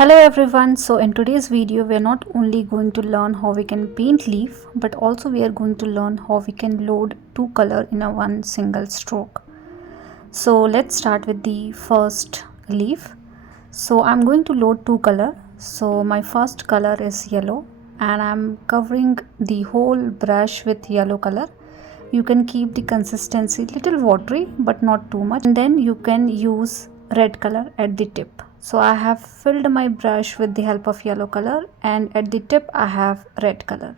Hello everyone, so in today's video we are not only going to learn how we can paint leaf, but also we are going to learn how we can load two color in a one single stroke. So let's start with the first leaf. So I'm going to load two color. So my first color is yellow and I'm covering the whole brush with yellow color. You can keep the consistency little watery but not too much, and then you can use red color at the tip. So I have filled my brush with the help of yellow color, and at the tip I have red color,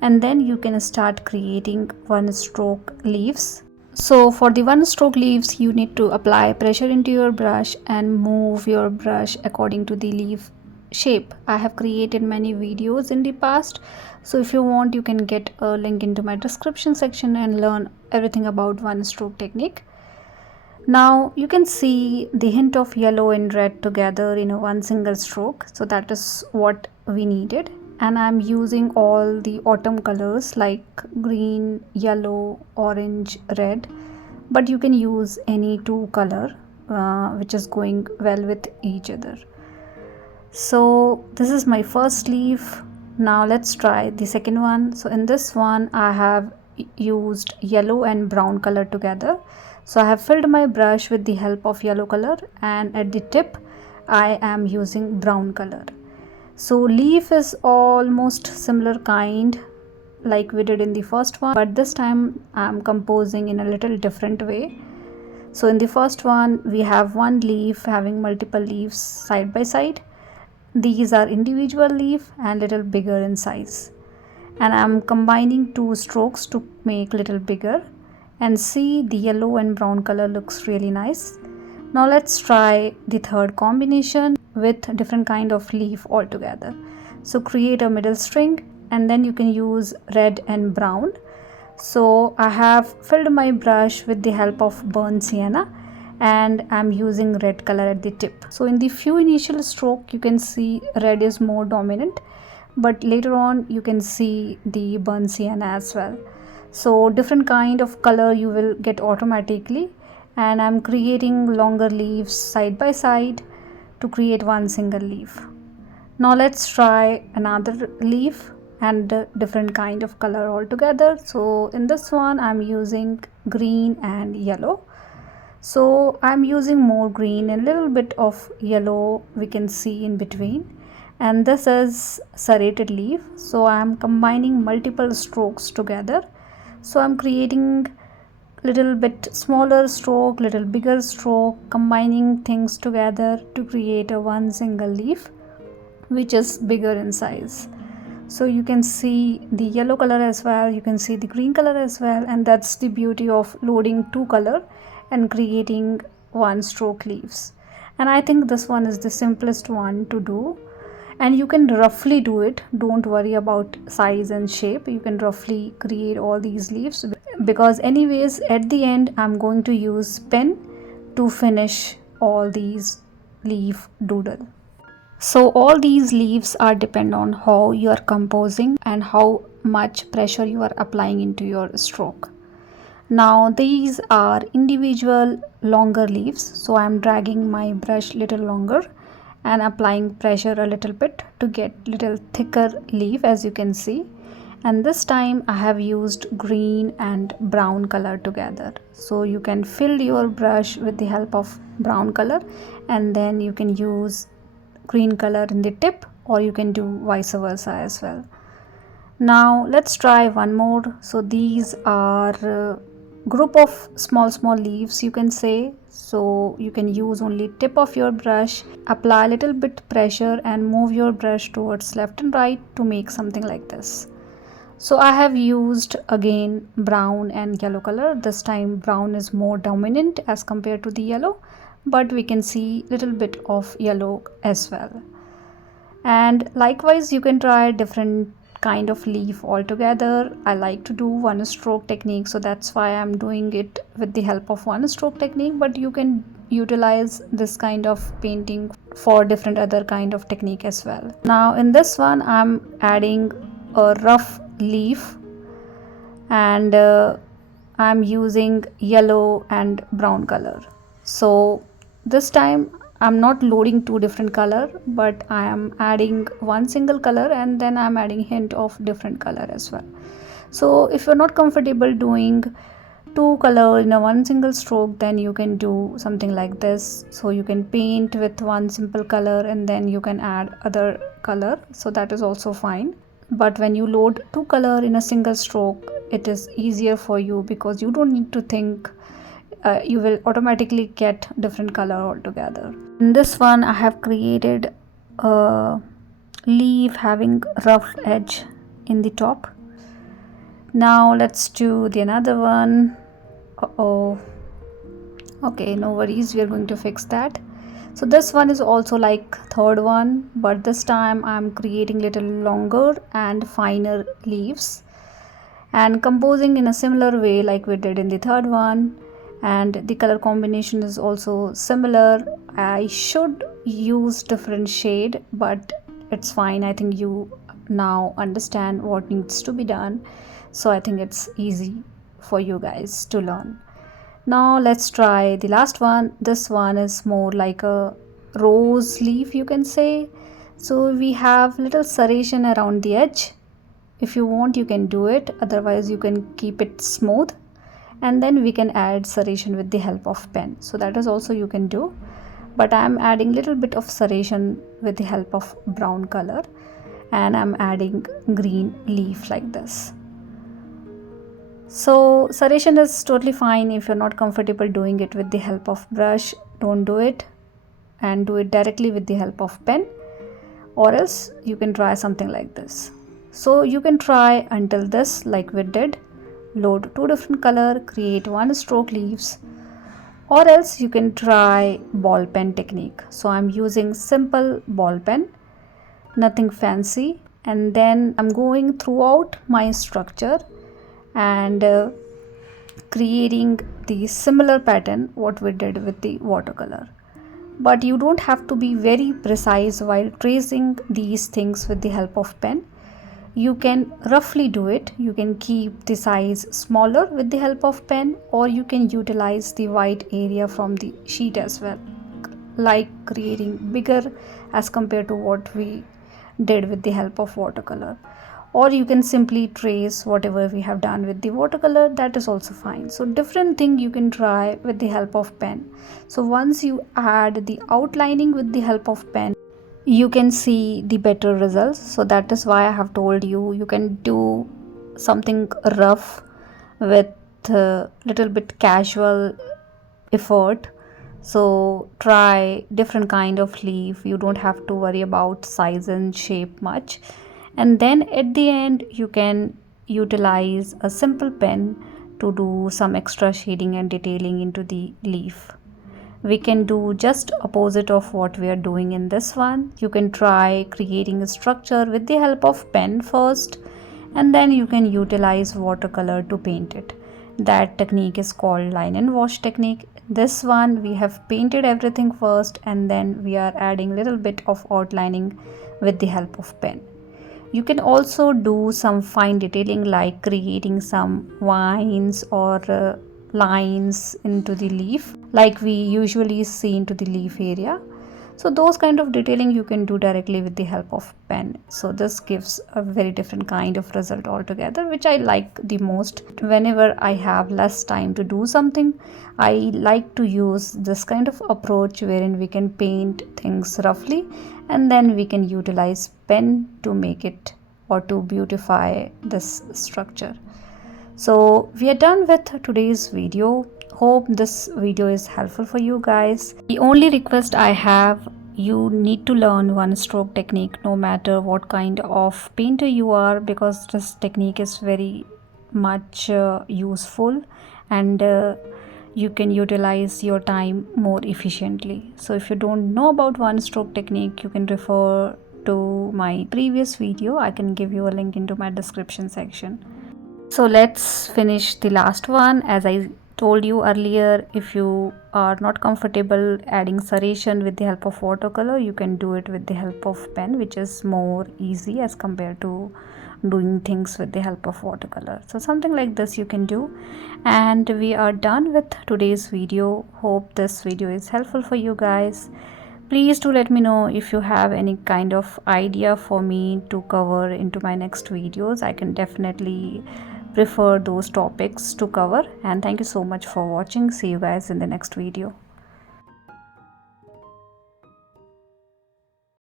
and then you can start creating one stroke leaves. So for the one stroke leaves you need to apply pressure into your brush and move your brush according to the leaf shape. I have created many videos in the past, so if you want you can get a link into my description section and learn everything about one stroke technique. Now you can see the hint of yellow and red together in a one single stroke, so that is what we needed. And I'm using all the autumn colors like green, yellow, orange, red, but you can use any two color which is going well with each other. So this is my first leaf. Now let's try the second one. So in this one I have used yellow and brown color together. So I have filled my brush with the help of yellow color, and at the tip I am using brown color. So leaf is almost similar kind like we did in the first one, but this time I am composing in a little different way. So in the first one we have one leaf having multiple leaves side by side. These are individual leaf and little bigger in size, and I am combining two strokes to make little bigger. And see, the yellow and brown color looks really nice. Now let's try the third combination with different kind of leaf altogether. So create a middle string, and then you can use red and brown. So I have filled my brush with the help of burnt sienna, and I'm using red color at the tip. So in the few initial stroke you can see red is more dominant, but later on you can see the burnt sienna as well. So different kind of color you will get automatically, and I'm creating longer leaves side by side to create one single leaf. Now let's try another leaf and different kind of color altogether. So in this one I'm using green and yellow. So I'm using more green and a little bit of yellow we can see in between, and this is serrated leaf. So I'm combining multiple strokes together. So I'm creating little bit smaller stroke, little bigger stroke, combining things together to create a one single leaf which is bigger in size. So you can see the yellow color as well, you can see the green color as well, and that's the beauty of loading two color and creating one stroke leaves. And I think this one is the simplest one to do, and you can roughly do it. Don't worry about size and shape, you can roughly create all these leaves, because anyways at the end I'm going to use pen to finish all these leaf doodle. So all these leaves are depend on how you are composing and how much pressure you are applying into your stroke. Now these are individual longer leaves, so I am dragging my brush little longer and applying pressure a little bit to get little thicker leaf, as you can see. And this time I have used green and brown color together. So you can fill your brush with the help of brown color, and then you can use green color in the tip, or you can do vice versa as well. Now let's try one more. So these are group of small leaves you can say. So you can use only tip of your brush, apply a little bit pressure and move your brush towards left and right to make something like this. So I have used again brown and yellow color. This time brown is more dominant as compared to the yellow, but we can see little bit of yellow as well. And likewise you can try different kind of leaf altogether. I like to do one stroke technique, so that's why I'm doing it with the help of one stroke technique, but you can utilize this kind of painting for different other kind of technique as well. Now in this one I'm adding a rough leaf, and I'm using yellow and brown color. So this time I'm not loading two different color, but I am adding one single color and then I'm adding hint of different color as well. So if you're not comfortable doing two color in a one single stroke, then you can do something like this. So you can paint with one simple color and then you can add other color, so that is also fine. But when you load two color in a single stroke, it is easier for you because you don't need to think. You will automatically get different color altogether. In this one I have created a leaf having rough edge in the top. Now let's do the another one. Okay, no worries, we are going to fix that. So this one is also like third one, but this time I'm creating little longer and finer leaves and composing in a similar way like we did in the third one, and the color combination is also similar. I should use different shade, but it's fine. I think you now understand what needs to be done, so I think it's easy for you guys to learn. Now let's try the last one. This one is more like a rose leaf, you can say. So we have little serration around the edge. If you want, you can do it, otherwise you can keep it smooth, and then we can add serration with the help of pen, so that is also you can do. But I am adding little bit of serration with the help of brown color, and I'm adding green leaf like this. So serration is totally fine. If you're not comfortable doing it with the help of brush, don't do it, and do it directly with the help of pen, or else you can try something like this. So you can try until this like we did. Load two different color, create one stroke leaves, or else you can try ball pen technique. So I'm using simple ball pen, nothing fancy, and then I'm going throughout my structure and creating the similar pattern what we did with the watercolor. But you don't have to be very precise while tracing these things with the help of pen. You can roughly do it. You can keep the size smaller with the help of pen, or you can utilize the white area from the sheet as well, like creating bigger as compared to what we did with the help of watercolor. Or you can simply trace whatever we have done with the watercolor, that is also fine. So different thing you can try with the help of pen. So once you add the outlining with the help of pen, you can see the better results. So that is why I have told you, you can do something rough with a little bit casual effort. So try different kind of leaf. You don't have to worry about size and shape much. And then at the end you can utilize a simple pen to do some extra shading and detailing into the leaf. We can do just opposite of what we are doing in this one. You can try creating a structure with the help of pen first, and then you can utilize watercolor to paint it. That technique is called line and wash technique. This one we have painted everything first, and then we are adding little bit of outlining with the help of pen. You can also do some fine detailing like creating some vines or lines into the leaf like we usually see into the leaf area. So those kind of detailing you can do directly with the help of pen. So this gives a very different kind of result altogether, which I like the most. Whenever I have less time to do something, I like to use this kind of approach wherein we can paint things roughly and then we can utilize pen to make it or to beautify this structure. So we are done with today's video. Hope this video is helpful for you guys. The only request I have, you need to learn one stroke technique no matter what kind of painter you are, because this technique is very much useful and you can utilize your time more efficiently. So if you don't know about one stroke technique, you can refer to my previous video. I can give you a link into my description section. So let's finish the last one. As I told you earlier, if you are not comfortable adding serration with the help of watercolor, you can do it with the help of pen, which is more easy as compared to doing things with the help of watercolor. So something like this you can do. And we are done with today's video. Hope this video is helpful for you guys. Please do let me know if you have any kind of idea for me to cover into my next videos. I can definitely prefer those topics to cover. And thank you so much for watching. See you guys in the next video.